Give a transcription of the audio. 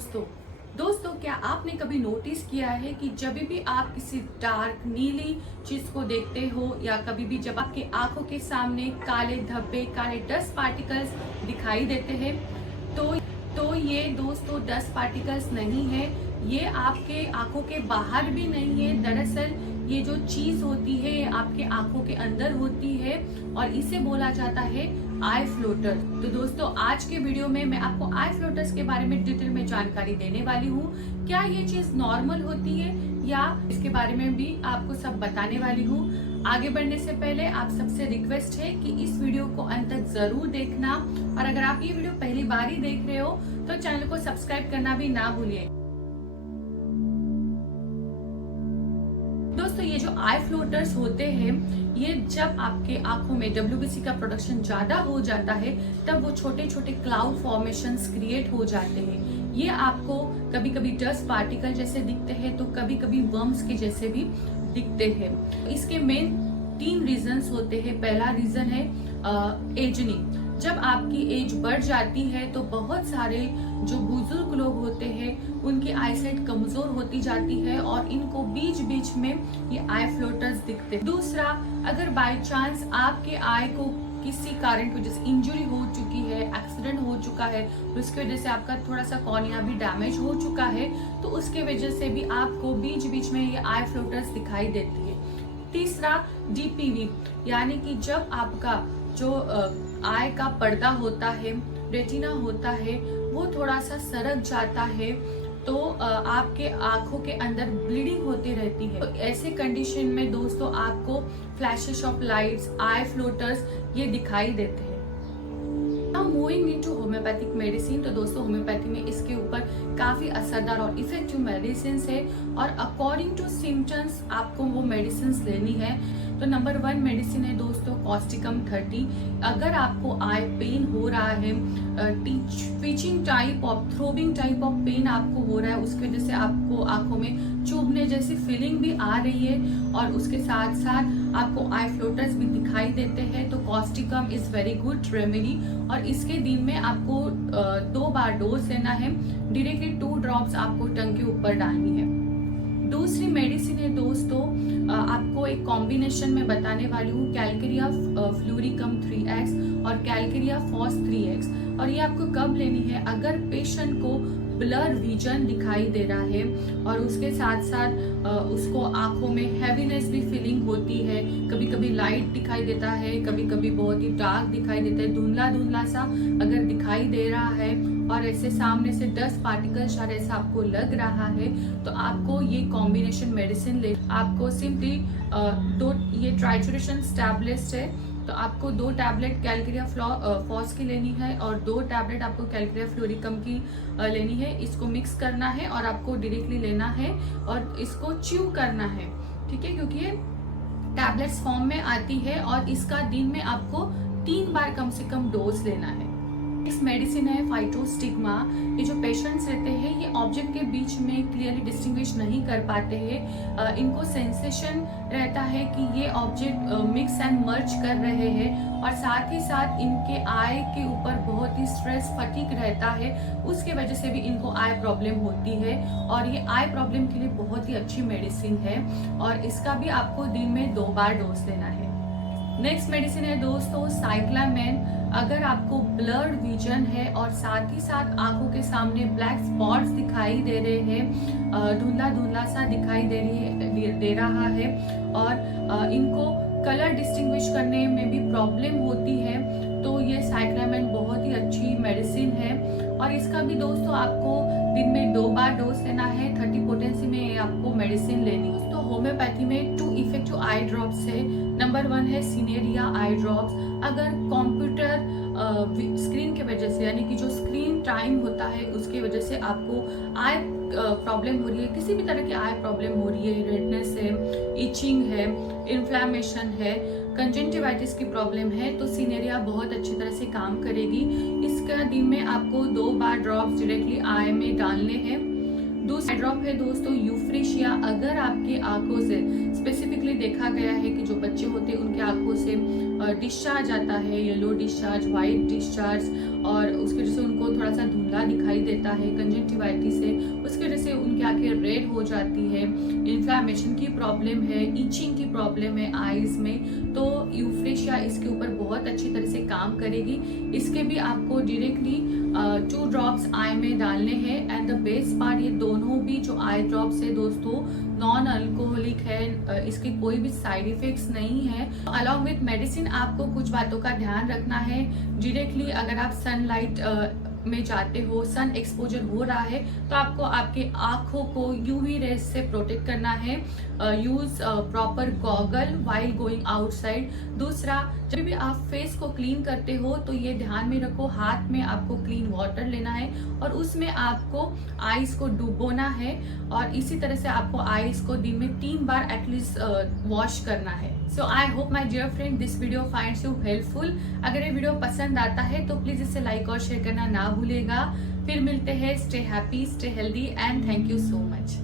दोस्तों क्या आपने कभी नोटिस किया है कि जब भी आप किसी डार्क नीली चीज को देखते हो या कभी भी जब आपके आंखों के सामने काले धब्बे, काले डस्ट पार्टिकल्स दिखाई देते हैं तो ये दोस्तों डस्ट पार्टिकल्स नहीं है, ये आपके आंखों के बाहर भी नहीं है। दरअसल ये जो चीज होती है ये आपके आंखों के अंदर होती है और इसे बोला जाता है आई फ्लोटर। तो दोस्तों आज के वीडियो में मैं आपको आई फ्लोटर्स के बारे में डिटेल में जानकारी देने वाली हूँ। क्या ये चीज नॉर्मल होती है या इसके बारे में भी आपको सब बताने वाली हूँ। आगे बढ़ने से पहले आप सबसे रिक्वेस्ट है कि इस वीडियो को अंत तक जरूर देखना और अगर आप ये वीडियो पहली बार ही देख रहे हो तो चैनल को सब्सक्राइब करना भी ना भूलिए। दोस्तों ये जो आई फ्लोटर्स होते हैं ये जब आपके आंखों में WBC का प्रोडक्शन ज्यादा हो जाता है तब वो छोटे छोटे क्लाउड फॉर्मेशंस क्रिएट हो जाते हैं। ये आपको कभी कभी डस्ट पार्टिकल जैसे दिखते हैं तो कभी कभी वर्म्स के जैसे भी दिखते हैं। इसके मेन 3 रीजंस होते हैं। पहला रीजन है एजनिंग। जब आपकी एज बढ़ जाती है तो बहुत सारे जो बुजुर्ग लोग होते हैं उनकी आईसाइट कमजोर होती जाती है और इनको बीच बीच में ये आई फ्लोटर्स दिखते हैं। दूसरा, अगर बाय चांस आपके आई को किसी कारण की वजह से इंजरी हो चुकी है, एक्सीडेंट हो चुका है, उसकी वजह से आपका थोड़ा सा कॉर्निया भी डैमेज हो चुका है तो उसके वजह से भी आपको बीच बीच में ये आई फ्लोटर्स दिखाई देती है। तीसरा, DPV यानी कि जब आपका जो आई का पर्दा होता है, रेटिना होता है, वो थोड़ा सा सरक जाता है तो आपके आंखों के अंदर ब्लीडिंग होती रहती है। तो ऐसे कंडीशन में दोस्तों आपको flashes of lights, I floaters ये दिखाई देते हैं। Now moving into homeopathic medicine. तो दोस्तों होम्योपैथी में इसके ऊपर काफी असरदार और इफेक्टिव मेडिसिन है और अकॉर्डिंग टू सिम्टम्स आपको वो मेडिसिन लेनी है। तो नंबर 1 मेडिसिन है दोस्तों कॉस्टिकम 30। अगर आपको आई पेन हो रहा है, twitching type of, throbbing type of pain आपको हो रहा है, उसकी वजह से आपको आंखों में चुभने जैसी फीलिंग भी आ रही है और उसके साथ साथ आपको आई फ्लोटर्स भी दिखाई देते हैं तो Causticum is very good remedy और इसके दिन में आपको 2 बार डोज लेना है। डायरेक्टली 2 ड्रॉप्स आपको टंग के ऊपर डालनी है। दूसरी मेडिसिन है दोस्तों, आपको एक कॉम्बिनेशन में बताने वाली हूँ, कैलकेरिया फ्लोरिकम 3x और कैलकेरिया फॉस 3x। और ये आपको कब लेनी है? अगर पेशेंट को ब्लर विजन दिखाई दे रहा है और उसके साथ साथ उसको आंखों में हैवीनेस भी फीलिंग होती है, कभी कभी लाइट दिखाई देता है, कभी कभी बहुत ही डार्क दिखाई देता है, धुंधला धुंधला सा अगर दिखाई दे रहा है और ऐसे सामने से डस्ट पार्टिकल शायद ऐसा आपको लग रहा है तो आपको ये कॉम्बिनेशन मेडिसिन ले। आपको सिंपली 2 ये ट्राइचुरेशन टैबलेट्स है तो आपको 2 टैबलेट कैलकेरिया फॉस की लेनी है और 2 टैबलेट आपको कैलकेरिया फ्लोरिकम की लेनी है। इसको मिक्स करना है और आपको डायरेक्टली लेना है और इसको च्यू करना है, ठीक है, क्योंकि ये टैबलेट्स फॉर्म में आती है और इसका दिन में आपको 3 बार कम से कम डोज लेना है। इस मेडिसिन है फाइटोस्टिग्मा। ये जो पेशेंट्स रहते हैं ये ऑब्जेक्ट के बीच में क्लियरली डिस्टिंग्विश नहीं कर पाते हैं, इनको सेंसेशन रहता है कि ये ऑब्जेक्ट मिक्स एंड मर्ज कर रहे हैं और साथ ही साथ इनके आई के ऊपर बहुत ही स्ट्रेस फटीग रहता है, उसके वजह से भी इनको आई प्रॉब्लम होती है और ये आई प्रॉब्लम के लिए बहुत ही अच्छी मेडिसिन है और इसका भी आपको दिन में 2 बार डोज लेना है। नेक्स्ट मेडिसिन है दोस्तों साइक्लामेन। अगर आपको ब्लर्ड विजन है और साथ ही साथ आंखों के सामने ब्लैक स्पॉट्स दिखाई दे रहे हैं, धुंधला धुंधला सा दिखाई दे रहा है और इनको कलर डिस्टिंग्विश करने में भी प्रॉब्लम होती है तो ये साइक्लामेन बहुत ही अच्छी मेडिसिन है और इसका भी दोस्तों आपको दिन में 2 बार डोज लेना है। 30 पोटेंसी में ये आपको मेडिसिन लेनी है। तो होम्योपैथी में 2 इफेक्टिव आई ड्रॉप्स है। नंबर 1 है सिनेरिया आई ड्रॉप्स। अगर कंप्यूटर स्क्रीन के वजह से यानी कि जो स्क्रीन टाइम होता है उसके वजह से आपको आई प्रॉब्लम हो रही है, किसी भी तरह की आई प्रॉब्लम हो रही है, रेडनेस है, इचिंग है, इन्फ्लेमेशन है, कंजंक्टिवाइटिस की प्रॉब्लम है तो सिनेरिया बहुत अच्छी तरह से काम करेगी। इसका दिन में आपको 2 बार ड्रॉप्स डायरेक्टली आई में डालने हैं। दूसरा ड्रॉप है दोस्तों यूफ्रेशिया। अगर आपकी आंखों से स्पेसिफिकली देखा गया है कि जो बच्चे होते हैं उनके आंखों से डिस्चार्ज आता है, येलो डिस्चार्ज, वाइट डिस्चार्ज, और उसकी वजह से उनको थोड़ा सा धुंधला दिखाई देता है कंजक्टिवाइटिस से, उसकी वजह से उनकी आंखें रेड हो जाती है, इन्फ्लामेशन की प्रॉब्लम है, ईचिंग की प्रॉब्लम है आईज में, तो यूफ्रेशिया इसके ऊपर बहुत अच्छी तरह से काम करेगी। इसके भी आपको डायरेक्टली 2 ड्रॉप्स आई में डालने हैं। एंड द बेस्ट पार्ट, ये दोनों भी जो आई ड्रॉप्स है दोस्तों नॉन अल्कोहलिक है, इसके कोई भी साइड इफेक्ट्स नहीं है। अलॉन्ग विथ मेडिसिन आपको कुछ बातों का ध्यान रखना है। डायरेक्टली अगर आप सनलाइट में जाते हो, सन एक्सपोजर हो रहा है, तो आपको आपके आंखों को यूवी रेज से प्रोटेक्ट करना है। Use proper goggle while going outside. दूसरा, जब भी आप फेस को क्लीन करते हो तो ये ध्यान में रखो, हाथ में आपको क्लीन वाटर लेना है और उसमें आपको आईज को डुबोना है, और इसी तरह से आपको आईज को दिन में 3 बार एटलीस्ट वॉश करना है। So I hope my dear friend this video finds you helpful. अगर ये वीडियो पसंद आता है तो प्लीज इसे लाइक और शेयर करना ना भूलेगा। फिर मिलते हैं। Stay happy, stay healthy and thank you so much.